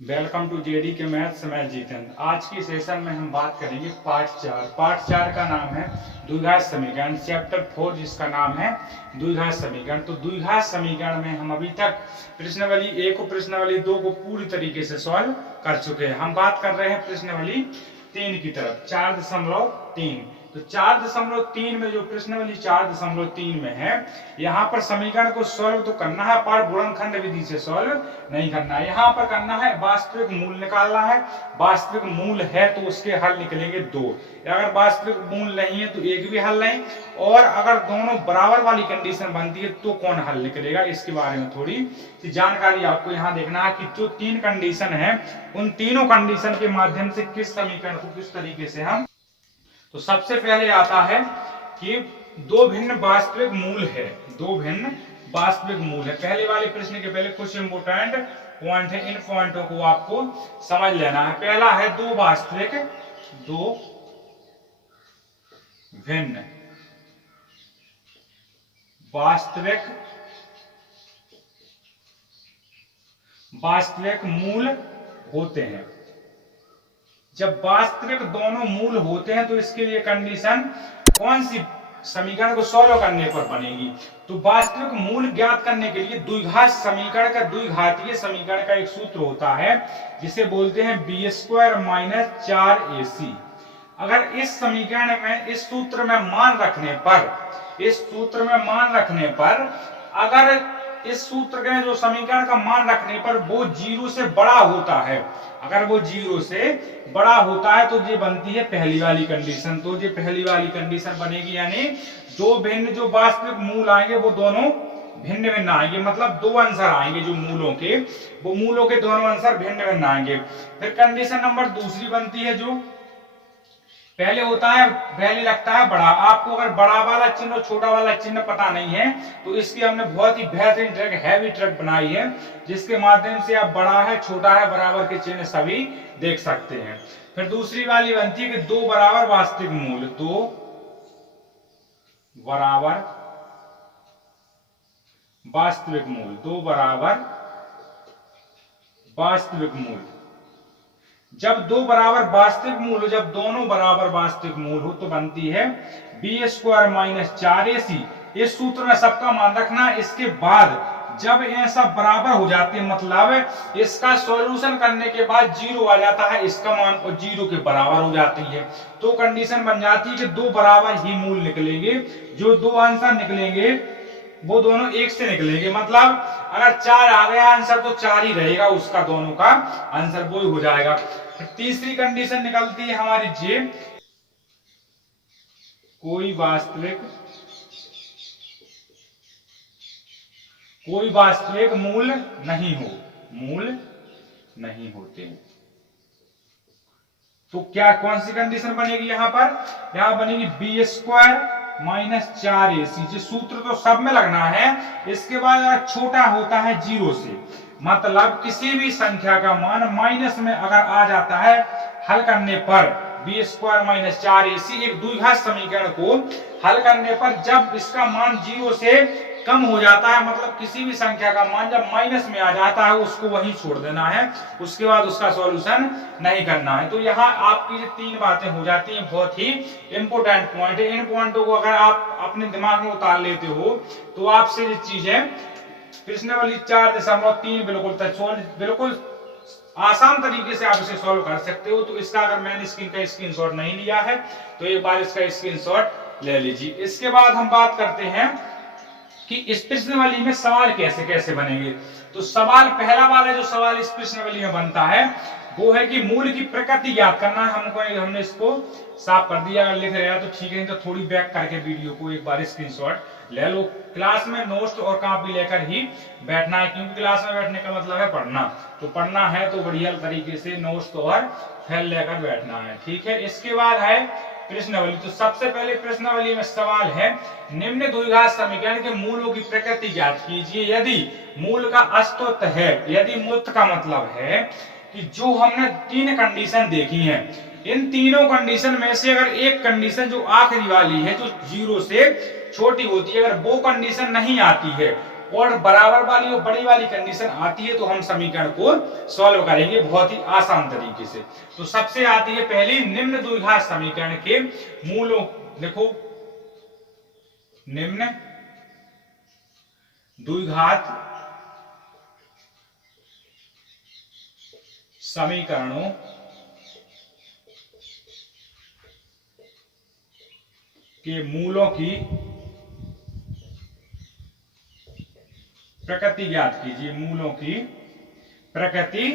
Welcome to JD के maths. मैं जीतन। आज की सेशन में हम बात करेंगे पार्ट 4 का नाम है द्विघात समीकरण, चैप्टर 4 जिसका नाम है द्विघात समीकरण। तो द्विघात समीकरण में हम अभी तक प्रश्नावली 1 को प्रश्नावली 2 को पूरी तरीके से सॉल्व कर चुके हैं। हम बात कर रहे हैं प्रश्नावली 3 की तरफ, 4.3। तो 4.3 में जो प्रश्नावली 4.3 में है, यहाँ पर समीकरण को सॉल्व तो करना है पर गुणनखंड विधि से सॉल्व नहीं करना है। यहाँ पर करना है वास्तविक मूल निकालना है। वास्तविक मूल है तो उसके हल निकलेंगे 2। अगर वास्तविक मूल नहीं है तो एक भी हल नहीं, और अगर दोनों बराबर वाली कंडीशन बनती है तो कौन हल निकलेगा, इसके बारे में थोड़ी सी जानकारी आपको यहाँ देखना है कि जो 3 कंडीशन है उन तीनों कंडीशन के माध्यम से किस समीकरण को किस तरीके से हम। तो सबसे पहले आता है कि दो भिन्न वास्तविक मूल है, दो भिन्न वास्तविक मूल है। पहले वाले प्रश्न के पहले कुछ इंपोर्टेंट पॉइंट है, इन पॉइंटों को आपको समझ लेना है। पहला है दो भिन्न वास्तविक मूल होते हैं। जब वास्तविक दोनों मूल होते हैं तो इसके लिए कंडीशन कौन सी समीकरण को सॉल्व करने पर बनेगी। तो वास्तविक मूल ज्ञात करने के लिए द्विघात समीकरण का, द्विघातीय समीकरण का एक सूत्र होता है जिसे बोलते हैं b² - 4ac। अगर इस समीकरण में इस सूत्र में मान रखने पर अगर इस सूत्र के जो समीकरण का मान रखने पर वो 0 से बड़ा होता है, अगर वो 0 से बड़ा होता है तो ये बनती है पहली वाली कंडीशन। तो ये पहली वाली कंडीशन बनेगी, यानी दो भिन्न जो वास्तविक मूल आएंगे वो दोनों भिन्न भिन्न आएंगे, मतलब दो आंसर आएंगे जो मूलों के दोनों आंसर भिन्न भिन्न आएंगे। फिर कंडीशन नंबर दूसरी बनती है, जो पहले होता है, पहले लगता है बड़ा। आपको अगर बड़ा वाला चिन्ह और छोटा वाला चिन्ह पता नहीं है तो इसकी हमने बहुत ही बेहतरीन ट्रिक, हैवी ट्रिक बनाई है जिसके माध्यम से आप बड़ा है छोटा है बराबर के चिन्ह सभी देख सकते हैं। फिर दूसरी वाली बनती है कि दो बराबर वास्तविक मूल, दो बराबर वास्तविक मूल। जब दो बराबर वास्तविक मूल हो, जब दोनों बराबर वास्तविक मूल हो तो बनती है b² - 4ac। इस सूत्र में सबका मान रखना। इसके बाद जब ऐसा बराबर हो जाते हैं, मतलब इसका सॉल्यूशन करने के बाद 0 आ जाता है, इसका मान और 0 के बराबर हो जाती है, तो कंडीशन बन जाती है कि दो बराबर ही मूल निकलेंगे। जो दो आंसर निकलेंगे वो दोनों एक से निकलेंगे, मतलब अगर 4 आ गया आंसर तो 4 ही रहेगा, उसका दोनों का आंसर वो ही हो जाएगा। तीसरी कंडीशन निकलती है हमारी जे, कोई वास्तविक मूल नहीं होते। तो क्या कौन सी कंडीशन बनेगी यहाँ पर? यहाँ बनेगी b² - 4ac। जो सूत्र तो सब में लगना है। इसके बाद अगर छोटा होता है 0 से, मतलब किसी भी संख्या का मान माइनस में अगर आ जाता है, हल करने पर b² - 4ac एक द्विघात समीकरण को हल करने पर जब इसका मान 0 से कम हो जाता है, मतलब किसी भी संख्या का मान जब माइनस में आ जाता है उसको वहीं छोड़ देना है, उसके बाद उसका सॉल्यूशन नहीं करना है। तो यहाँ आपकी ये 3 बातें हो जाती हैं, बहुत ही इंपोर्टेंट पॉइंट है। इन पॉइंटों को अगर आप अपने दिमाग में उतार लेते हो तो आपसे ये चीजें प्रश्नावली 4.3 बिल्कुल आसान तरीके से आप इसे सॉल्व कर सकते हो। तो इसका अगर मैंने स्क्रीनशॉट नहीं लिया है तो एक बार इसका स्क्रीनशॉट ले लीजिए। इसके बाद हम बात करते हैं कि इस प्रश्नावली में सवाल कैसे कैसे बनेंगे। तो सवाल, पहला वाला जो सवाल इस प्रश्नावली में बनता है वो है कि मूल की प्रकृति ज्ञात करना है। हमने इसको साफ कर दिया, अगर लिख रहे हैं तो ठीक है, तो थोड़ी बैक करके वीडियो को एक बार स्क्रीनशॉट ले लो। क्लास में नोट्स और कॉपी लेकर ही बैठना है, क्योंकि क्लास में बैठने का मतलब है पढ़ना। तो पढ़ना है तो बढ़िया तरीके से नोट्स और फाइल लेकर बैठना है, ठीक है। इसके बाद है प्रश्नावली। तो सबसे पहले प्रश्नावली में सवाल है, निम्न द्विघात समीकरण के मूलों की प्रकृति ज्ञात कीजिए यदि मूल का अस्तित्व है। यदि मूल का मतलब है कि जो हमने 3 कंडीशन देखी हैं, इन तीनों कंडीशन में से अगर एक कंडीशन जो आखिरी वाली है जो 0 से छोटी होती है, अगर वो कंडीशन नहीं आती है और बराबर वाली और बड़ी वाली कंडीशन आती है तो हम समीकरण को सॉल्व करेंगे बहुत ही आसान तरीके से। तो सबसे आती है पहली निम्न द्विघात समीकरण के मूलों, देखो निम्न द्विघात समीकरणों के मूलों की प्रकृति ज्ञात कीजिए। मूलों की प्रकृति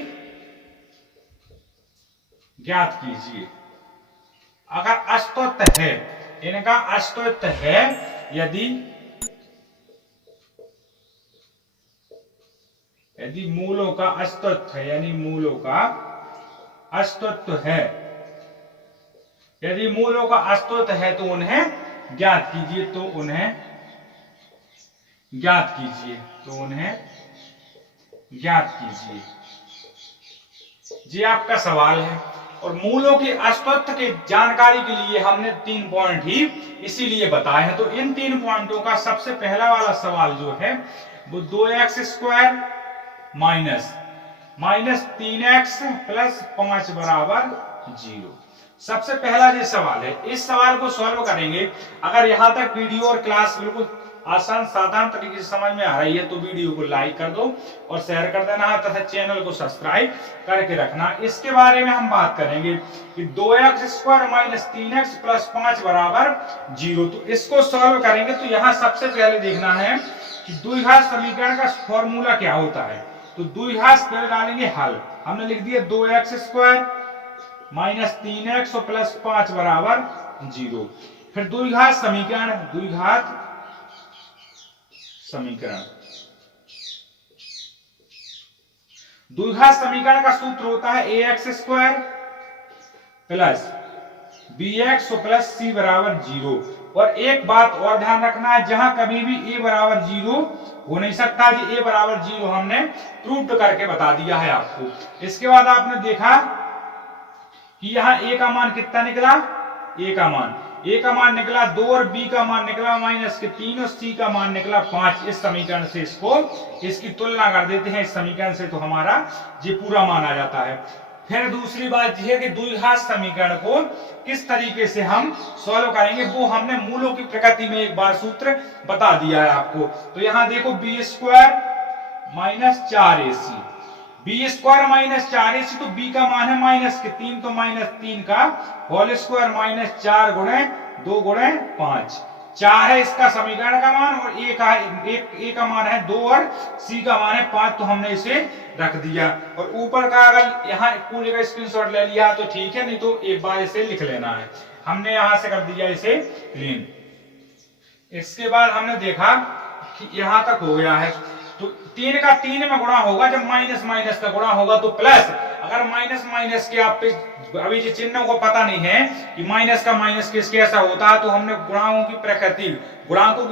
ज्ञात कीजिए। अगर अस्तित्व है, इनका अस्तित्व है, यदि मूलों का अस्तित्व है, यानी मूलों का अस्तित्व है, यदि मूलों का अस्तित्व है तो उन्हें ज्ञात कीजिए। तो उन्हें ज्ञात कीजिए। तो उन्हें ज्ञात कीजिए। ये आपका सवाल है। और मूलों के अस्तित्व की जानकारी के लिए हमने 3 पॉइंट ही इसीलिए बताए हैं। तो इन 3 पॉइंटों का सबसे पहला वाला सवाल जो है वो 2x² माइनस 3x प्लस 5 बराबर 0। सबसे पहला ये सवाल है। इस सवाल को सॉल्व करेंगे। अगर यहां तक वीडियो और क्लास बिल्कुल आसान साधारण तरीके से समझ में आ रही है तो वीडियो को लाइक कर दो और शेयर कर देना है तथा चैनल को सब्सक्राइब करके रखना। इसके बारे में हम बात करेंगे कि 2x² माइनस 3x प्लस 5 बराबर 0। तो इसको सॉल्व करेंगे तो यहाँ सबसे पहले देखना है कि द्विघात समीकरण का फॉर्मूला क्या होता है। तो द्विघात पहले डालेंगे हल। हमने लिख दिया 2x² माइनस 3x और प्लस 5 बराबर 0। फिर द्विघात समीकरण, द्विघात समीकरण का सूत्र होता है ax² plus bx plus c बराबर 0। और एक बात और ध्यान रखना है, जहां कभी भी a बराबर 0 हो नहीं सकता। जी a बराबर 0 हमने प्रूव करके बता दिया है आपको। इसके बाद आपने देखा कि यहाँ a का मान कितना निकला, a का मान निकला 2 और b का मान निकला -3 और c का मान निकला 5। इस समीकरण से इसकी तुलना कर देते हैं इस समीकरण से तो हमारा ये पूरा मान आ जाता है। फिर दूसरी बात यह है कि द्विघात समीकरण को किस तरीके से हम सॉल्व करेंगे वो हमने मूलों की प्रकृति में एक बार सूत्र बता दिया है आपको। तो यहाँ देखो b² minus 4ac, b² minus 4ac, तो b का मान है -3 तो -3 का होल स्क्वायर माइनस 4 गुणे 2 गुणे 5। 4 है इसका समीकरण का मान और a का मान है 2 और c का मान है 5। तो हमने इसे रख दिया। और ऊपर का अगर यहाँ पूरे का स्क्रीनशॉट ले लिया तो ठीक है, नहीं तो एक बार इसे लिख लेना है। हमने यहां से कर दिया इसे क्लीन। इसके बाद हमने देखा कि यहां तक हो गया है। तो 3 का 3 में गुणा होगा, जब माइनस माइनस का गुणा होगा तो प्लस। अगर माइनस माइनस के आप अभी जो चिन्हों को पता नहीं है कि माइनस का माइनस किसके ऐसा होता है, तो हमने गुणांकों की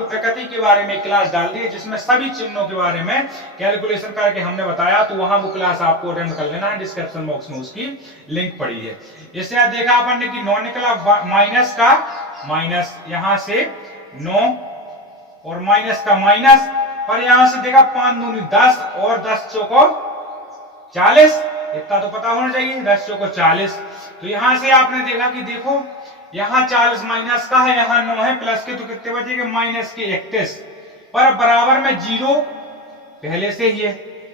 प्रकृति के बारे में क्लास डाल दी है जिसमें सभी चिन्हों के बारे में कैलकुलेशन करके हमने बताया। तो वहां वो क्लास आपको अटेंड कर लेना है, डिस्क्रिप्शन बॉक्स में उसकी लिंक पड़ी है। इससे देखा अपन ने कि 9 निकला माइनस का माइनस, यहां से 9 और माइनस का माइनस, पर यहां से देखा 5 दूनी 10 और 10 चौको 40। इतना तो पता होना चाहिए, 10 चौको 40। तो यहां से आपने देखा कि देखो यहाँ 40 माइनस का है, यहाँ 9 है, प्लस के तो कितने बचेंगे माइनस के 31। पर बराबर में 0 पहले से ही है,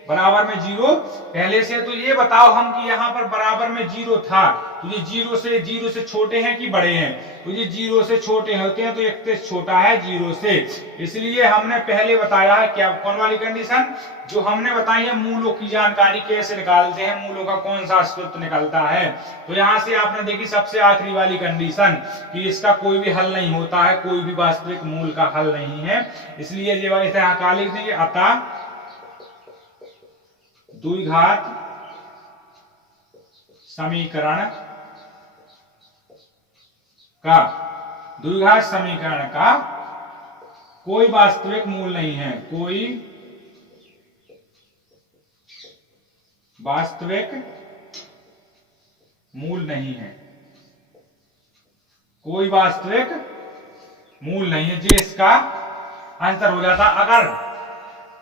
बराबर में 0 पहले से। तो ये बताओ हम कि यहाँ पर बराबर में 0 था तो ये 0 से छोटे हैं कि बड़े हैं। तो ये 0 से छोटे होते हैं तो 31 छोटा है 0 से। इसलिए हमने पहले बताया है क्या, कौन वाली कंडीशन जो हमने बताई है, मूलों की जानकारी कैसे निकालते हैं, मूलों का कौन सा अस्तित्व निकलता है। तो यहाँ से आपने देखी सबसे आखिरी वाली कंडीशन कि इसका कोई भी हल नहीं होता है, कोई भी वास्तविक मूल का हल नहीं है। इसलिए ये वाली लिख देंगे, अतः द्विघात समीकरण का कोई वास्तविक मूल नहीं है, कोई वास्तविक मूल नहीं है, कोई वास्तविक मूल नहीं है। जी इसका आंसर हो जाता। अगर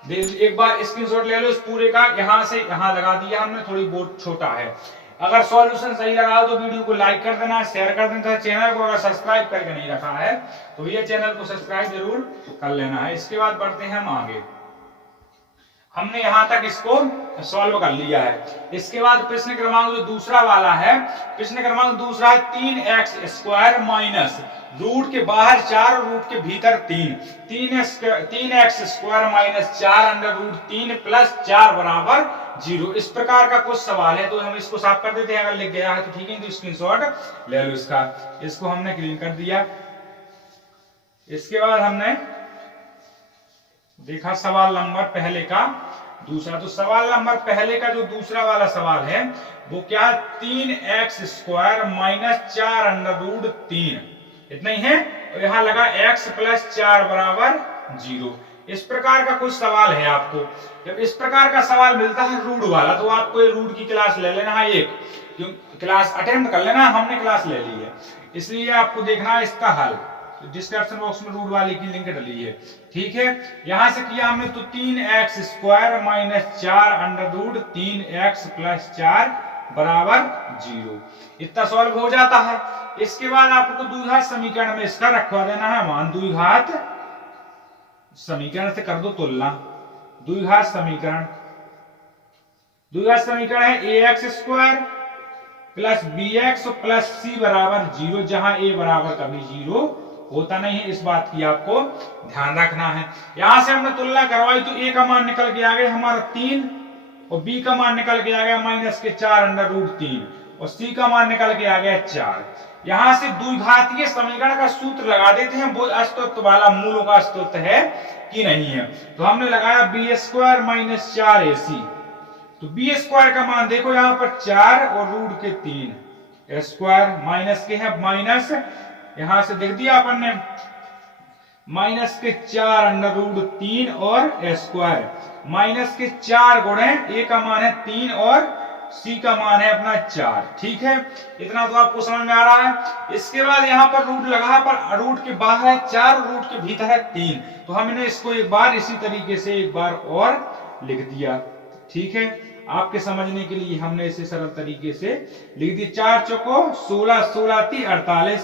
एक बार स्क्रीनशॉट ले लो इस पूरे का, यहां से यहां लगा दिया हमने, थोड़ी बहुत छोटा है। अगर सॉल्यूशन सही लगा तो वीडियो को लाइक कर देना, शेयर कर देना। चैनल को अगर सब्सक्राइब करके नहीं रखा है तो ये चैनल को सब्सक्राइब जरूर कर लेना है। इसके बाद बढ़ते हैं हम आगे। हमने यहां तक इसको सॉल्व कर लिया है। इसके बाद प्रश्न क्रमांक जो दूसरा वाला है, प्रश्न क्रमांक दूसरा है 3x² माइनस रूट के बाहर 4 और रूट के भीतर 3x² minus 4 under root 3 plus 4 बराबर 0। इस प्रकार का कुछ सवाल है, तो हम इसको साफ कर देते हैं। अगर लिख गया है तो ठीक है, तो स्क्रीनशॉट ले लो इसका। इसको हमने क्लीन कर दिया। इसके बाद हमने देखा सवाल नंबर पहले का दूसरा। तो सवाल नंबर पहले का जो दूसरा वाला सवाल है वो क्या, 3x² माइनस 4 अंडर रूट 3, इतना ही है। और यहां लगा x प्लस 4 बराबर 0। इस प्रकार का कुछ सवाल है। आपको जब इस प्रकार का सवाल मिलता है रूट वाला, तो आपको ये रूट की क्लास ले लेना है, एक क्लास अटेम्प्ट कर लेना। हमने क्लास ले ली है, इसलिए आपको देखना है इसका हल। डिस्क्रिप्शन बॉक्स में रूट वाली की लिंक डली है, ठीक है। यहां से किया हमने तो 3x² minus 4 under root 3x plus 4 बराबर 0, इतना सॉल्व हो जाता है। इसके बाद आपको द्विघात समीकरण में इसका रखवा देना है मान। द्विघात समीकरण से कर दो तुलना। द्विघात समीकरण है ax² plus bx plus c बराबर 0, जहां a बराबर कभी 0 होता नहीं है। इस बात की आपको ध्यान रखना है। यहां से हमने तुलना करवाई तो a का मान निकल के आ गया हमारा 3 और b का मान निकल के आ गया माइनस के 4 अंडर रूट 3 और c का मान निकल के आ गया 4। यहां से द्विघातीय समीकरण का सूत्र लगा देते हैं, वो अस्तित्व वाला मूलों का अस्तित्व है कि नहीं है। तो हमने लगाया b² माइनस 4ac। तो b² का मान देखो यहां पर 4 और रूट के 3 स्क्वायर माइनस के है, माइनस यहां से देख दिया अपन ने माइनस के 4 अंडर रूट 3 और स्क्वायर माइनस के 4 गुणे a का मान है 3 और c का मान है अपना 4, ठीक है। इतना तो आपको समझ में आ रहा है। इसके बाद यहाँ पर रूट लगा, पर रूट के बाहर है 4 और रूट के भीतर है 3, तो हमने इसको एक बार इसी तरीके से एक बार और लिख दिया, ठीक है। आपके समझने के लिए हमने इसे सरल तरीके से लिख दिया। 4 चौको 16, 16 × 48,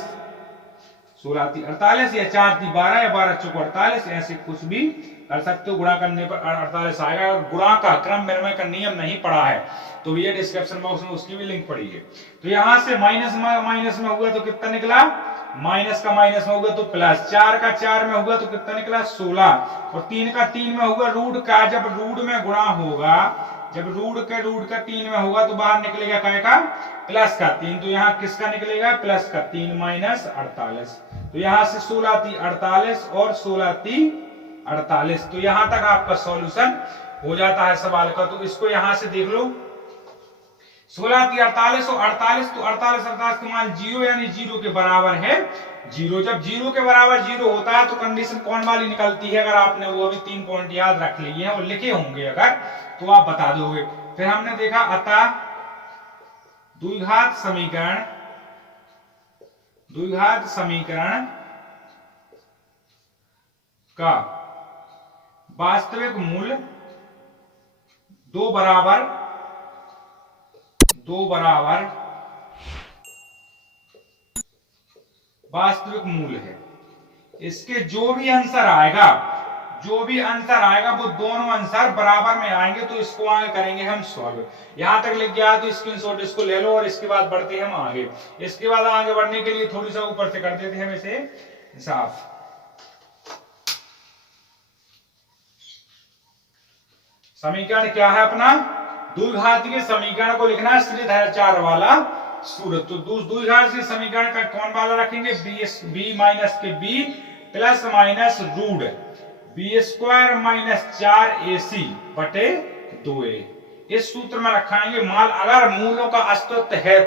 16 × 48 या 4 × 12 या 12 चौको 48, ऐसे कुछ भी कर सकते हो। गुणा करने पर 48 आएगा। गुणा का क्रम विनिमय का नियम नहीं पढ़ा है तो ये डिस्क्रिप्शन बॉक्स में उसकी भी लिंक पड़ी है। तो यहां से माइनस में हुआ तो कितना निकला, माइनस का माइनस में होगा तो प्लस, 4 का 4 में होगा तो कितना निकला 16 और 3 का 3 में होगा रूट का। जब रूट में गुणा होगा, जब रूट का 3 में होगा तो बाहर निकलेगा काय का, प्लस का 3। तो यहाँ किसका निकलेगा, प्लस का 3 माइनस 48। तो यहाँ से 16 × 48 और 16 × 48। तो यहां तक आपका सॉल्यूशन हो जाता है सवाल का। तो इसको यहां से देख लो, 16 × 48 और 48, तो 48 का मान 0 यानी 0 के बराबर है 0। जब 0 के बराबर 0 होता है तो कंडीशन कौन वाली निकलती है। अगर आपने वो अभी 3 पॉइंट याद रख लिए हैं और लिखे होंगे अगर, तो आप बता दोगे। फिर हमने देखा अतः द्विघात समीकरण का वास्तविक मूल दो बराबर वास्तविक मूल है। इसके जो भी आंसर आएगा वो दोनों आंसर बराबर में आएंगे। तो इसको आगे करेंगे हम सॉल्व। यहां तक लिख गया तो स्क्रीनशॉट इसको ले लो और इसके बाद बढ़ते हैं हम आगे। इसके बाद आगे बढ़ने के लिए थोड़ी सा ऊपर से कर देते हैं वैसे साफ। समीकरण क्या है अपना, द्विघातीय समीकरण को लिखना है श्रीधराचार्य वाला सूत्र। तो द्विघातीय समीकरण का कौन वाला रखेंगे, b माइनस के b plus minus root b² minus 4ac बटे 2a, इस सूत्र में रखाएंगे। मान अगर मूलों का अस्तित्व है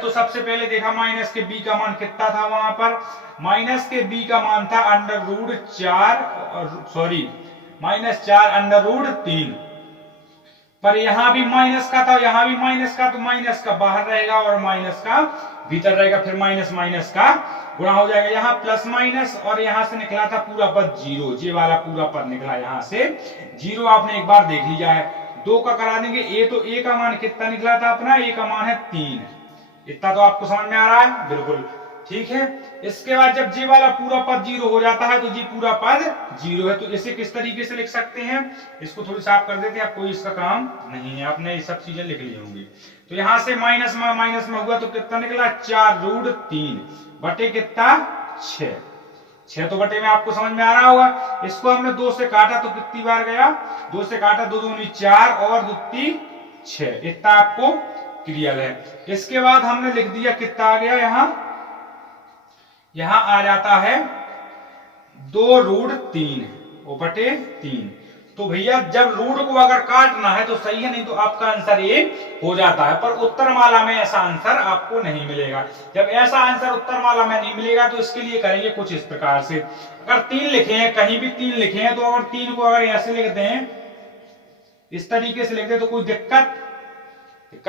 तो सबसे पहले देखा माइनस के b का मान कितना था, वहां पर माइनस के b का मान था अंडर रूट 4 अंडर रूट 3। पर यहाँ भी माइनस का था, यहाँ भी माइनस का, तो माइनस का बाहर रहेगा और माइनस का भीतर रहेगा, फिर माइनस माइनस का गुणा हो जाएगा। यहाँ प्लस माइनस और यहाँ से निकला था पूरा पद जीरो, ये वाला पूरा पद निकला यहाँ से जीरो। आपने एक बार देख लिया है, 2 का करा देंगे ए, तो ए का मान कितना निकला था अपना, ए का मान है 3। इतना तो आपको समझ में आ रहा है, बिल्कुल ठीक है। इसके बाद जब जी वाला पूरा पद जीरो हो जाता है तो जी पूरा पद जीरो है, तो इसे किस तरीके से लिख सकते हैं, इसको थोड़ी साफ कर देते हैं, अब कोई इसका काम नहीं है, आपने ये सब चीजें लिख ली होंगी। तो यहां से माइनस में हुआ तो कितना निकला, 4√3 बटे कितना 6 तो बटे में आपको समझ में आ रहा होगा। इसको हमने 2 से काटा तो कितनी बार गया, 2 से काटा, 2 दूनी 4 और 2 3 6, इतना आपको क्लियर है। इसके बाद हमने लिख दिया कितना आ गया, यहां आ जाता है 2√3 बटे 3। तो भैया जब रूट को अगर काटना है तो सही है, नहीं तो आपका आंसर ये हो जाता है। पर उत्तरमाला में ऐसा आंसर आपको नहीं मिलेगा। जब ऐसा आंसर उत्तरमाला में नहीं मिलेगा तो इसके लिए करेंगे कुछ इस प्रकार से। अगर 3 लिखे हैं, कहीं भी 3 लिखे हैं, तो अगर 3 को अगर ऐसे लिख दें, इस तरीके से लिख दें, तो कोई दिक्कत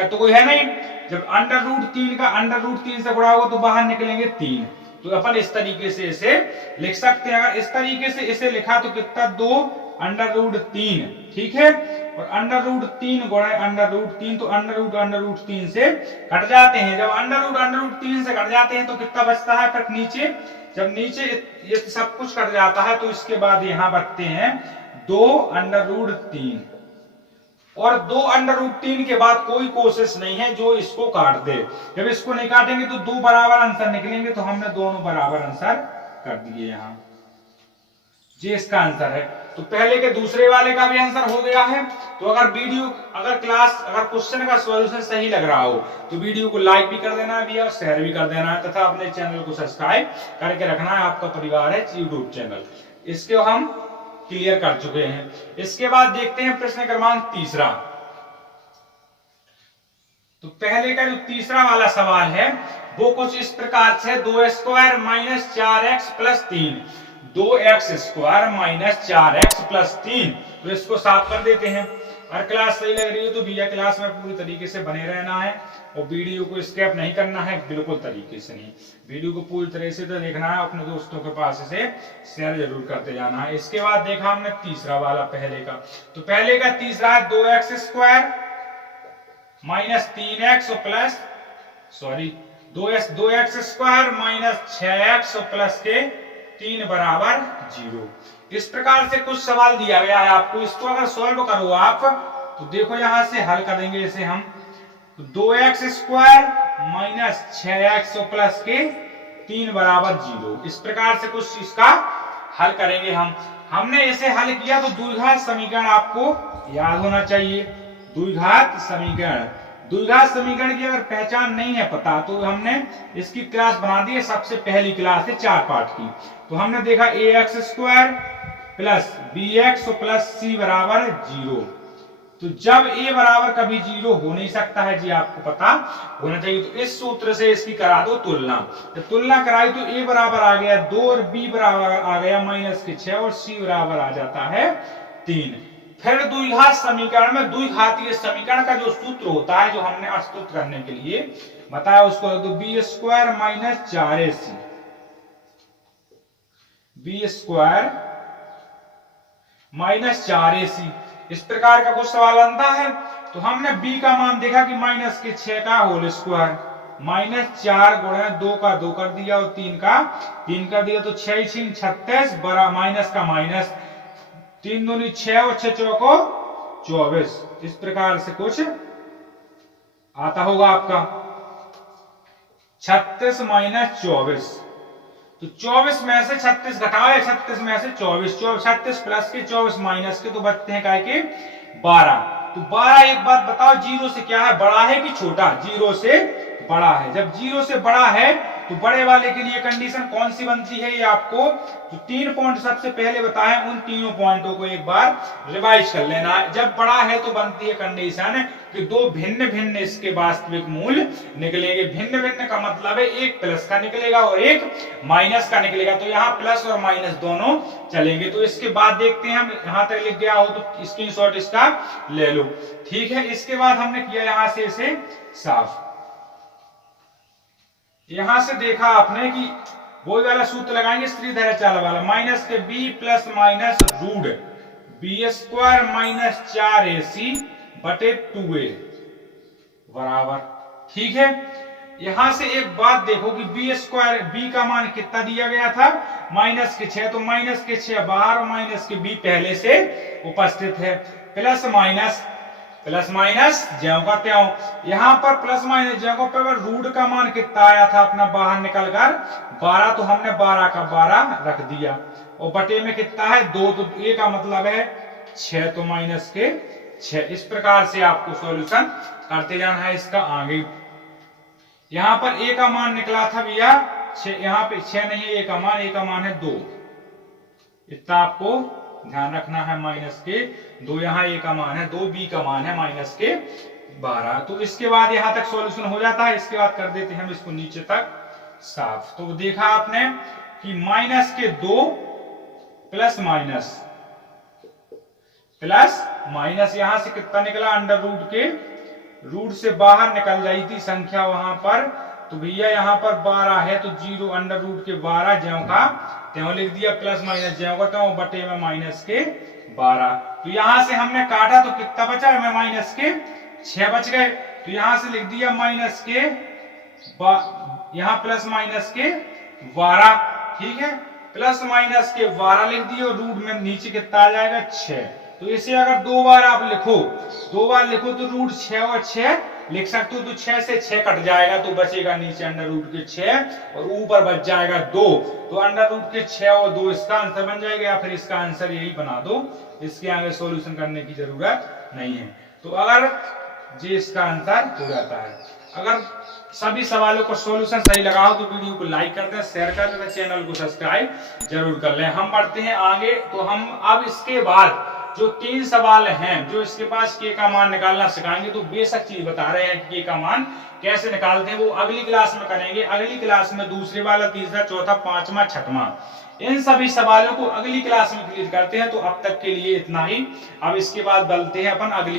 तो कोई है नहीं। जब √3 का √3 से गुणा होगा तो बाहर निकलेंगे 3, तो अपन इस तरीके से इसे लिख सकते हैं। अगर इस तरीके से इसे लिखा तो कितना 2√3, ठीक है। और √3 गुणे √3, तो √√3 से कट जाते हैं। जब √√3 से कट जाते हैं तो कितना बचता है, फिर नीचे जब नीचे ये सब कुछ कट जाता है तो इसके बाद यहाँ बचते हैं 2√3, और 2√3 के बाद कोई कोशिश नहीं है जो इसको काट दे। जब इसको नहीं काटेंगे तो 2 बराबर आंसर निकलेंगे, तो हमने दोनों बराबर आंसर कर दिए यहाँ, ये इसका आंसर है। तो पहले के दूसरे वाले का भी आंसर हो गया है। तो अगर क्वेश्चन का सॉल्यूशन सही लग रहा हो तो वीडियो को लाइक भी कर देना है और शेयर भी कर देना है, तथा अपने चैनल को सब्सक्राइब करके रखना है। आपका परिवार है यूट्यूब चैनल, इसको हम क्लियर कर चुके हैं। इसके बाद देखते हैं प्रश्न क्रमांक 3। तो पहले का जो तीसरा वाला सवाल है वो कुछ इस प्रकार से, 2x² - 4x + 3, 2x² - 4x + 3। तो इसको साफ कर देते हैं। और क्लास सही लग रही है तो भैया क्लास में पूरी तरीके से बने रहना है और वीडियो को स्किप नहीं करना है, बिल्कुल तरीके से नहीं। वीडियो को पूरी तरह से तो देखना है, अपने दोस्तों के पास इसे शेयर जरूर करते जाना है। इसके बाद देखा हमने तीसरा वाला पहले का। तो पहले का तीसरा है 2x² - 3x plus 2x² - 6x plus के 3 बराबर 0। इस प्रकार से कुछ सवाल दिया गया है आपको। इसको अगर सॉल्व करो आप तो देखो यहां से हल करेंगे इसे हम। 2x² - 6x प्लस के 3 बराबर 0, इस प्रकार से कुछ इसका हल करेंगे हम। हमने इसे हल किया तो द्विघात समीकरण आपको याद होना चाहिए। द्विघात समीकरण की अगर पहचान नहीं है पता तो हमने इसकी क्लास बना दी है, सबसे पहली क्लास है 4 पार्ट की। तो हमने देखा ax² + bx + c बराबर 0। तो जब a बराबर कभी 0 हो नहीं सकता है, जी आपको पता होना चाहिए। तो इस सूत्र से इसकी करा दो तुलना। जब तुलना कराई तो a बराबर आ गया 2 और b बराबर आ गया -6 और c बराबर आ जाता है 3। फिर द्विघात समीकरण में द्विघातीय समीकरण का जो सूत्र होता है, जो हमने प्रस्तुत करने के लिए बताया, उसको तो b² - 4ac, b² - 4ac, इस प्रकार का कुछ सवाल बनता है। तो हमने b का मान देखा कि -6 का होल स्क्वायर, -4 गुणे 2 का 2 कर दिया और 3 का 3 कर दिया, तो 6 × 36 बड़ा माइनस का माइनस, 3 दूनी 6 और 6 चौको 24। इस प्रकार से कुछ आता होगा आपका। 36 - 24, तो 24 में से 36 घटाओ, 36 में से 24, 36 प्लस के 24 माइनस के, तो बचते हैं काय के 12। तो 12, एक बात बताओ, 0 से क्या है, बड़ा है कि छोटा? 0 से बड़ा है। जब 0 से बड़ा है तो बड़े वाले के लिए कंडीशन कौन सी बनती है, ये आपको जो 3 पॉइंट सबसे पहले बताए उन तीनों पॉइंटों को एक बार रिवाइज कर लेना है। जब बड़ा है तो बनती है कंडीशन कि दो भिन्न भिन्न इसके वास्तविक मूल्य निकलेंगे। भिन्न भिन्न का मतलब है एक प्लस का निकलेगा और एक माइनस का निकलेगा, तो यहाँ प्लस और माइनस दोनों चलेंगे। तो इसके बाद देखते हैं, हम यहां तक लिख गया हो तो स्क्रीनशॉट इसका ले लो, ठीक है। इसके बाद हमने किया यहां से इसे साफ। यहां से देखा आपने कि वही वाला सूत्र लगाएंगे स्त्रीधर चाल वाला, माइनस के B plus minus root B square minus 4ac बटे 2a बराबर, ठीक है। यहां से एक बात देखो कि बी स्क्वायर, बी का मान कितना दिया गया था, माइनस के 6, तो माइनस के 6 बाहर और माइनस के बी पहले से उपस्थित है। प्लस माइनस ज्यों का त्यों, यहां पर प्लस माइनस ज्यों का रूट का मान कितना आया था अपना बाहर निकलकर 12, तो हमने 12 का 12 रख दिया और बटे में कितना है 2, तो ए का मतलब है 6, तो माइनस के 6। इस प्रकार से आपको सॉल्यूशन करते जाना है इसका आगे। यहां पर ए का मान निकला था भैया 6, यहाँ पे 6 नहीं है, ए का मान है 2, इतना आपको ध्यान रखना है, माइनस के 2 यहाँ ए का मान है 2, बी का मान है माइनस के 12। तो इसके बाद यहां तक सॉल्यूशन हो जाता है। इसके बाद कर देते हैं हम इसको नीचे तक साफ। तो देखा आपने कि माइनस के 2 प्लस माइनस यहां से कितना निकला, अंडर रूट के रूट से बाहर निकल जाई थी संख्या वहां पर, तो भैया यहाँ पर 12 है तो 0 अंडर रूट के 12 ज्यों का त्यों लिख दिया, प्लस माइनस ज्यों का त्यों बटे में माइनस के 12। तो यहां से हमने काटा तो कितना बचा, हमें माइनस के 6 बच गए, तो यहां से लिख दिया माइनस के यहाँ प्लस माइनस के 12, ठीक है। प्लस माइनस के 12 लिख दिए और रूट में नीचे कितना आ जाएगा 6। तो इसे अगर 2 बार आप लिखो तो रूट 6 और 6 लिख सकते हो, तो 6 से 6 कट जाएगा तो बचेगा नीचे अंडर रूट के 6 और ऊपर बच जाएगा 2, तो अंडर रूट के 6 और 2 इसका आंसर बन जाएगा, या फिर इसका आंसर यही बना दो, इसके आगे सॉल्यूशन करने की जरूरत नहीं है। तो अगर जी इसका आंसर हो जाता है। अगर सभी सवालों को सॉल्यूशन सही लगाओ तो वीडियो को लाइक कर दें, शेयर कर दें, चैनल को सब्सक्राइब जरूर कर लें। हम बढ़ते हैं आगे, तो हम अब इसके बाद जो 3 सवाल हैं जो इसके पास के का मान निकालना सिखाएंगे, तो बेसिक चीज बता रहे हैं के का मान कैसे निकालते हैं, वो अगली क्लास में करेंगे। अगली क्लास में दूसरे वाला, तीसरा, चौथा, पांचवा, छठवां, इन सभी सवालों को अगली क्लास में क्लियर करते हैं। तो अब तक के लिए इतना ही। अब इसके बाद बढ़ते हैं अपन अगली